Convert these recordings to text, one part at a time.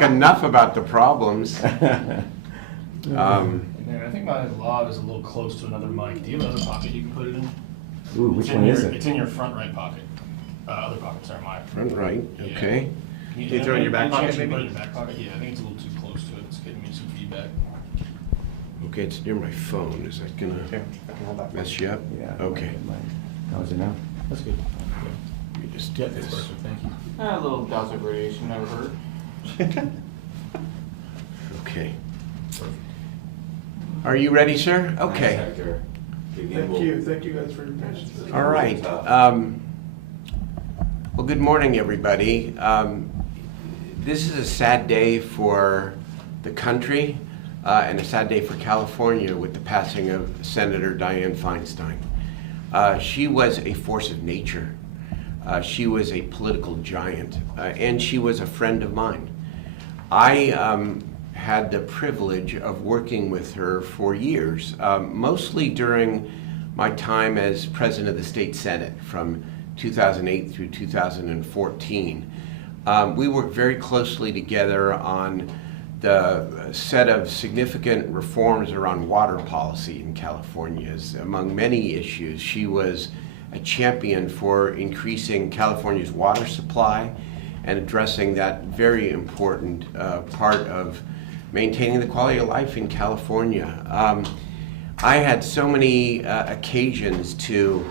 enough about the problems. And then I think my lav is a little close to another mic. Do you have another pocket you can put it in? Ooh, which one is it? It's in your front right pocket. Other pockets are mine. Front right, Yeah. okay. Can you throw it in your back pocket, Put it maybe? in your back pocket? Yeah, I think it's a little too close to it. It's giving me some feedback. Okay, it's near my phone. Is that gonna Here, I can hold that. mess you up? Yeah. Okay. How is it now? That's good. Let me just do Yeah, that's this. perfect. Thank you. A little dose of radiation never hurt. Okay. Are you ready, sir? Okay. Thank you guys for your patience. All right. Well, good morning, everybody. This is a sad day for the country and a sad day for California with the passing of Senator Dianne Feinstein. She was a force of nature. She was a political giant, and she was a friend of mine. I had the privilege of working with her for years, mostly during my time as president of the state senate from 2008 through 2014. We worked very closely together on the set of significant reforms around water policy in California. Among many issues, she was a champion for increasing California's water supply and addressing that very important part of maintaining the quality of life in California. I had so many occasions to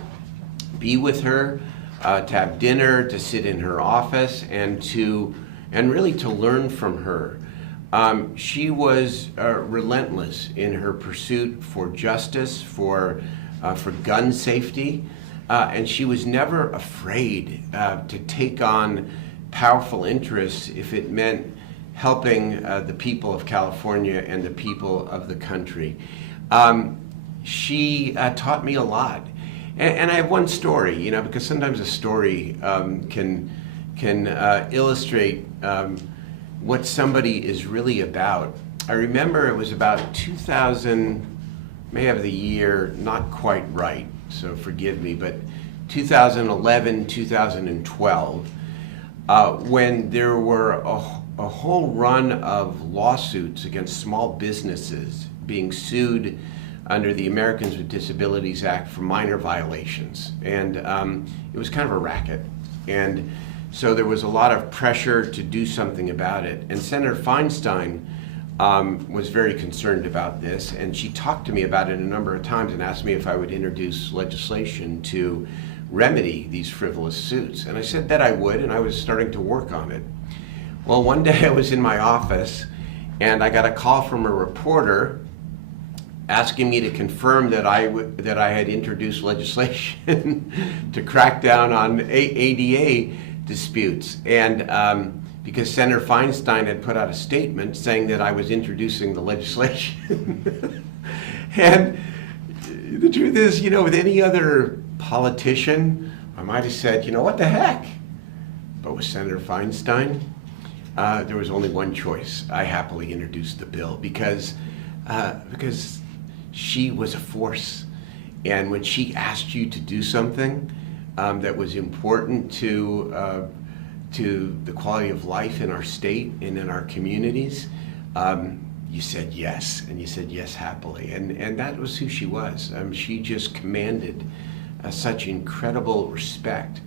be with her, to have dinner, to sit in her office, and really to learn from her. She was relentless in her pursuit for justice, for gun safety, and she was never afraid to take on powerful interests if it meant helping the people of California and the people of the country. She taught me a lot. And I have one story, because sometimes a story can illustrate what somebody is really about. I remember it was about 2000, may have the year not quite right, so forgive me, but 2011, 2012, when there were a whole run of lawsuits against small businesses being sued under the Americans with Disabilities Act for minor violations. And it was kind of a racket. And so there was a lot of pressure to do something about it. And Senator Feinstein was very concerned about this, and she talked to me about it a number of times and asked me if I would introduce legislation to remedy these frivolous suits. And I said that I would, and I was starting to work on it. Well, one day I was in my office, and I got a call from a reporter asking me to confirm that I had introduced legislation to crack down on ADA disputes. And because Senator Feinstein had put out a statement saying that I was introducing the legislation. And the truth is, with any other politician, I might have said, what the heck? But with Senator Feinstein, there was only one choice. I happily introduced the bill because she was a force. And when she asked you to do something that was important to the quality of life in our state and in our communities, you said yes, and you said yes happily. And that was who she was. She just commanded such incredible respect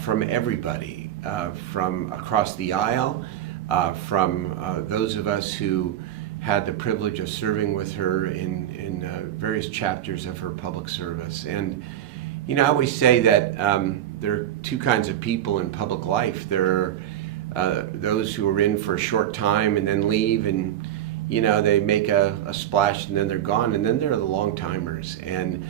from everybody, from across the aisle, from those of us who had the privilege of serving with her in various chapters of her public service. And I always say that there are two kinds of people in public life. There are those who are in for a short time and then leave, and they make a splash and then they're gone. And then there are the long-timers. And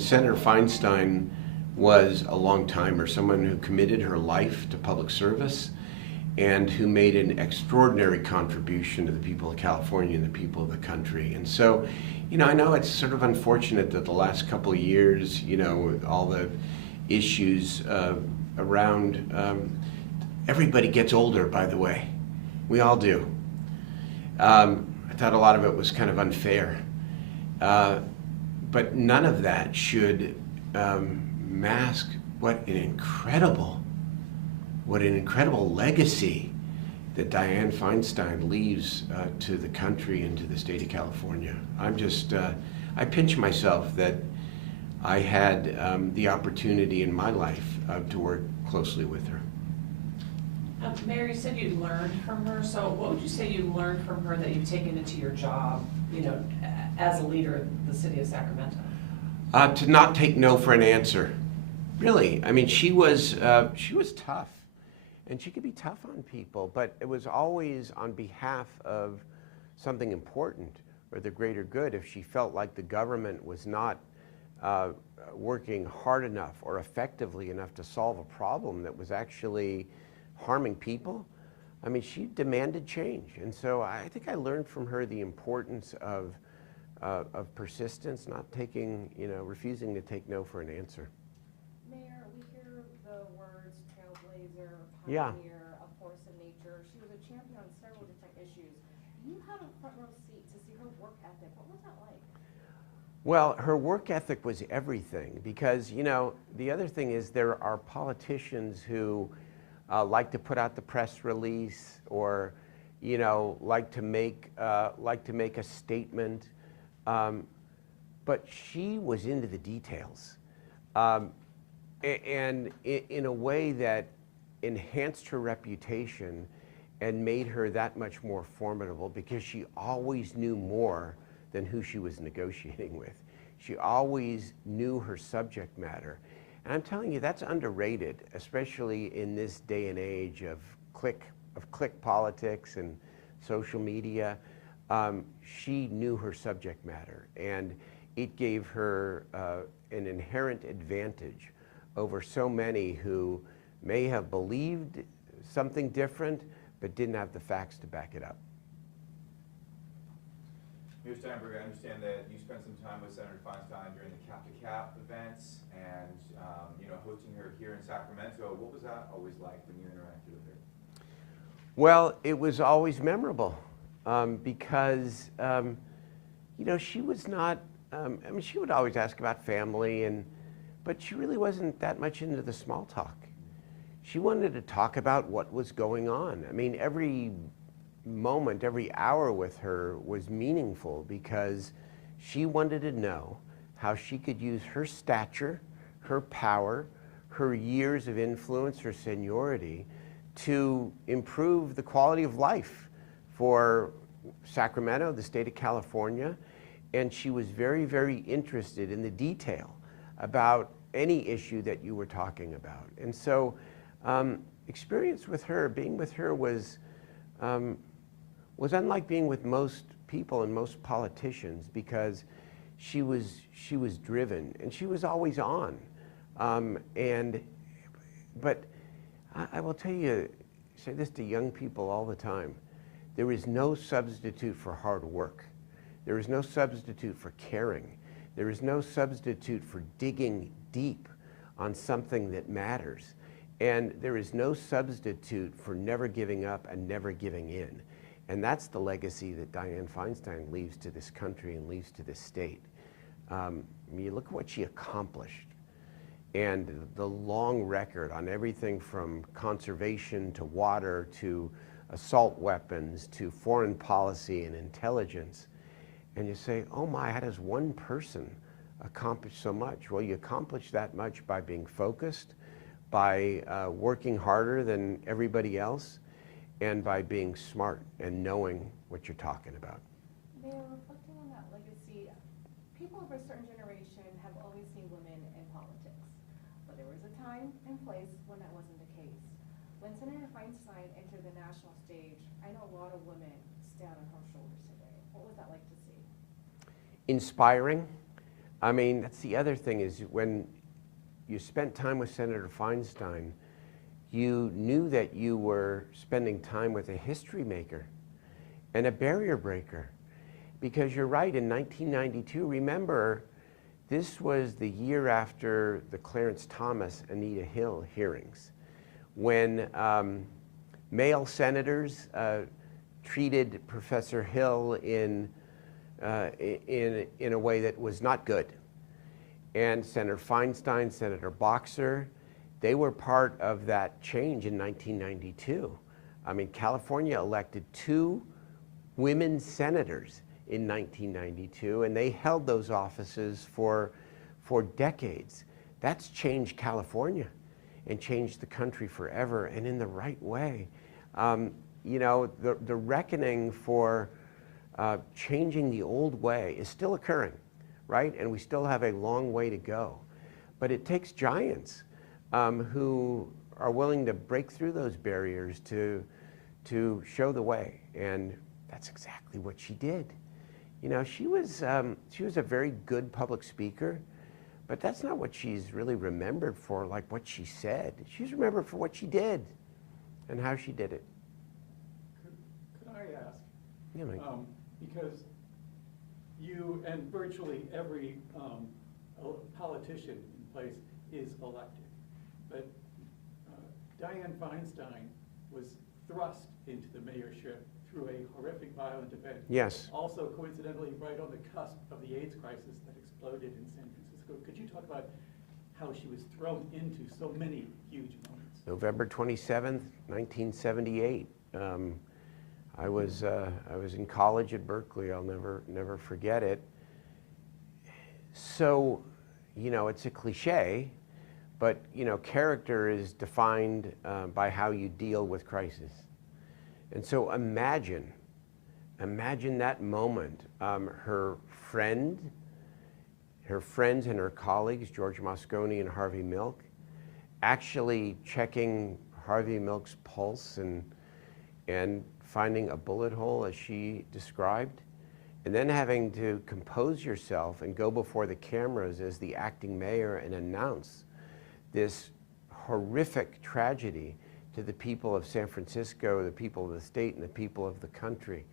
Senator Feinstein was a long-timer, someone who committed her life to public service and who made an extraordinary contribution to the people of California and the people of the country. And so, I know it's sort of unfortunate that the last couple of years, with all the issues around, everybody gets older, by the way. We all do. I thought a lot of it was kind of unfair. But none of that should mask what an incredible legacy that Dianne Feinstein leaves to the country and to the state of California. I pinch myself that I had the opportunity in my life to work closely with her. Mayor, you said you learned from her, so what would you say you learned from her that you've taken into your job, as a leader of the city of Sacramento? To not take no for an answer. Really, I mean, she was tough, and she could be tough on people, but it was always on behalf of something important or the greater good. If she felt like the government was not working hard enough or effectively enough to solve a problem that was actually harming people, I mean, she demanded change. And so I think I learned from her the importance of persistence, not taking, refusing to take no for an answer. Mayor, we hear the words trailblazer, Yeah. pioneer, a force of nature. She was a champion on several different issues. You had a front row seat to see her work ethic. What was that like? Well, her work ethic was everything because, the other thing is there are politicians who like to put out the press release or, like to make a statement. But she was into the details. And in a way that enhanced her reputation and made her that much more formidable because she always knew more than who she was negotiating with. She always knew her subject matter. And I'm telling you, that's underrated, especially in this day and age of click politics and social media. She knew her subject matter, and it gave her an inherent advantage over so many who may have believed something different but didn't have the facts to back it up. Mayor Steinberg, I understand that you spent some time with Senator Feinstein during the Cap to Cap events and hosting her here in Sacramento. What was that always like when you interacted with her? Well, it was always memorable because, she was not, she would always ask about family, but she really wasn't that much into the small talk. She wanted to talk about what was going on. I mean, every moment, every hour with her was meaningful because she wanted to know how she could use her stature, her power, her years of influence, her seniority to improve the quality of life for Sacramento, the state of California. And she was very, very interested in the detail about any issue that you were talking about. And so experience with her, being with her was unlike being with most people and most politicians because she was driven and she was always on. But I will tell you, say this to young people all the time, there is no substitute for hard work. There is no substitute for caring. There is no substitute for digging deep on something that matters. And there is no substitute for never giving up and never giving in. And that's the legacy that Dianne Feinstein leaves to this country and leaves to this state. You look at what she accomplished and the long record on everything from conservation to water to assault weapons to foreign policy and intelligence. And you say, oh my, how does one person accomplish so much? Well, you accomplish that much by being focused, by working harder than everybody else, and by being smart and knowing what you're talking about. Mayor, reflecting on that legacy, people of a certain generation have always seen women in politics. But there was a time and place when that wasn't the case. When Senator Feinstein entered the national stage, I know a lot of women stand on her shoulders today. What was that like to see? Inspiring. I mean, that's the other thing is when you spent time with Senator Feinstein, you knew that you were spending time with a history maker and a barrier breaker. Because you're right, in 1992, remember, this was the year after the Clarence Thomas, Anita Hill hearings, when male senators treated Professor Hill in a way that was not good. And Senator Feinstein, Senator Boxer, they were part of that change in 1992. I mean, California elected 2 women senators in 1992, and they held those offices for decades. That's changed California and changed the country forever, and in the right way. You know, the reckoning for changing the old way is still occurring, right? And we still have a long way to go. But it takes giants who are willing to break through those barriers to show the way. And that's exactly what she did. You know, she was a very good public speaker, but that's not what she's really remembered for, like what she said. She's remembered for what she did and how she did it. Could I ask? Yeah, Mike. Because you and virtually every politician in place is elected. But Dianne Feinstein was thrust into the mayorship through a horrific violent event. Yes. Also coincidentally right on the cusp of the AIDS crisis that exploded in San Francisco. Could you talk about how she was thrown into so many huge moments? November 27th, 1978. I was in college at Berkeley. I'll never forget it. So, you know, it's a cliche, but you know, character is defined by how you deal with crisis. And so imagine that moment. Her friends and her colleagues, George Moscone and Harvey Milk, actually checking Harvey Milk's pulse and finding a bullet hole, as she described, and then having to compose yourself and go before the cameras as the acting mayor and announce this horrific tragedy to the people of San Francisco, the people of the state, and the people of the country.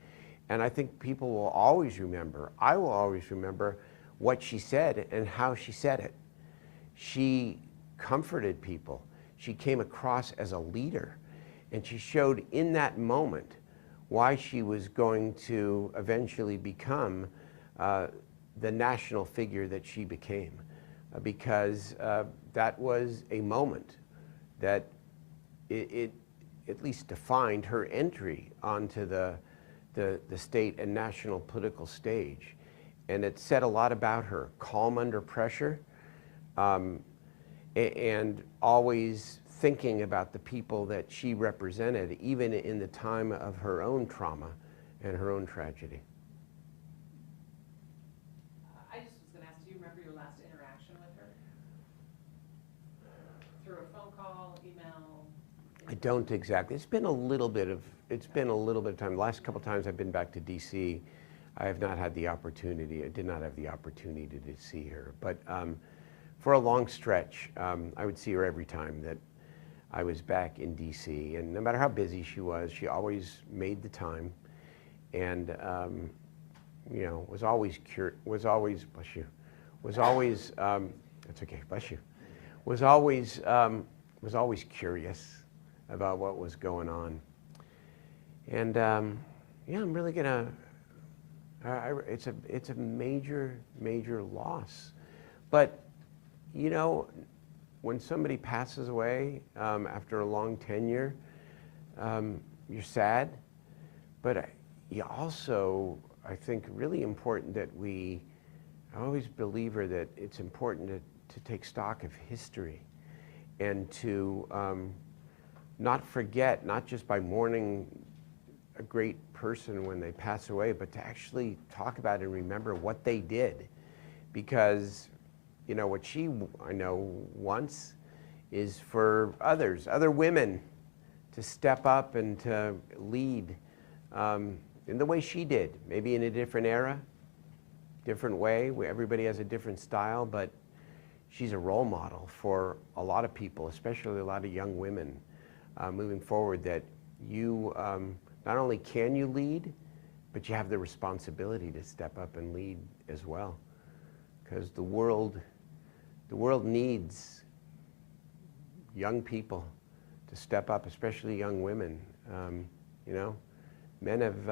And I think people will always remember, I will always remember what she said and how she said it. She comforted people. She came across as a leader. And she showed in that moment why she was going to eventually become the national figure that she became. Because that was a moment that it at least defined her entry onto the state and national political stage. And it said a lot about her: calm under pressure, and always thinking about the people that she represented, even in the time of her own trauma and her own tragedy. I just was gonna ask, do you remember your last interaction with her? Through a phone call, email? I don't exactly. It's been a little bit of time. The last couple times I've been back to DC, I have not had the opportunity. I did not have the opportunity to see her. But for a long stretch, I would see her every time that I was back in DC. And no matter how busy she was, she always made the time, and you know, was always bless you, was always that's okay, bless you, was always curious about what was going on. And yeah, I'm really gonna. It's a major loss, but you know, when somebody passes away after a long tenure, you're sad, but you also, I think, really important that I always believer that it's important to take stock of history and to not forget, not just by mourning a great person when they pass away, but to actually talk about and remember what they did. Because you know, what I know wants is for other women to step up and to lead in the way she did, maybe in a different era, different way, where everybody has a different style, but she's a role model for a lot of people, especially a lot of young women moving forward, that you, not only can you lead, but you have the responsibility to step up and lead as well. Because the world needs young people to step up, especially young women. You know, men have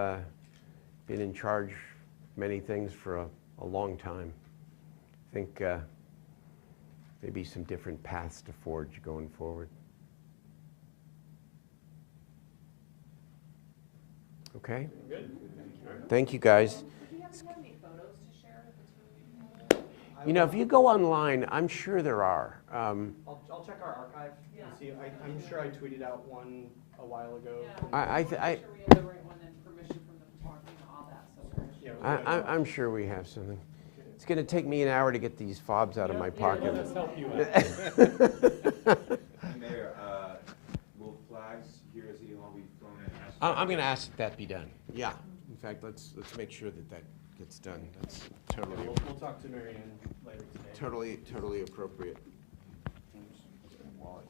been in charge of many things for a long time. I think maybe some different paths to forge going forward. Okay? Good? Thank you, guys. Do you happen to have any photos to share with the two of you? You know, if you go online, I'm sure there are. I'll check our archive Yeah. and see. I'm sure I tweeted out one a while ago. Yeah. I Make sure we have the right one and permission from the photographer and all that, so. Yeah, I'm sure we have something. It's going to take me an hour to get these fobs out of my pocket. Let us help you out. Mayor, will flags here at City Hall be flown in? I'm going to ask that be done. Yeah. In fact, let's make sure that that gets done. That's totally, We'll talk to Mary Ann later today. totally appropriate. Wallet.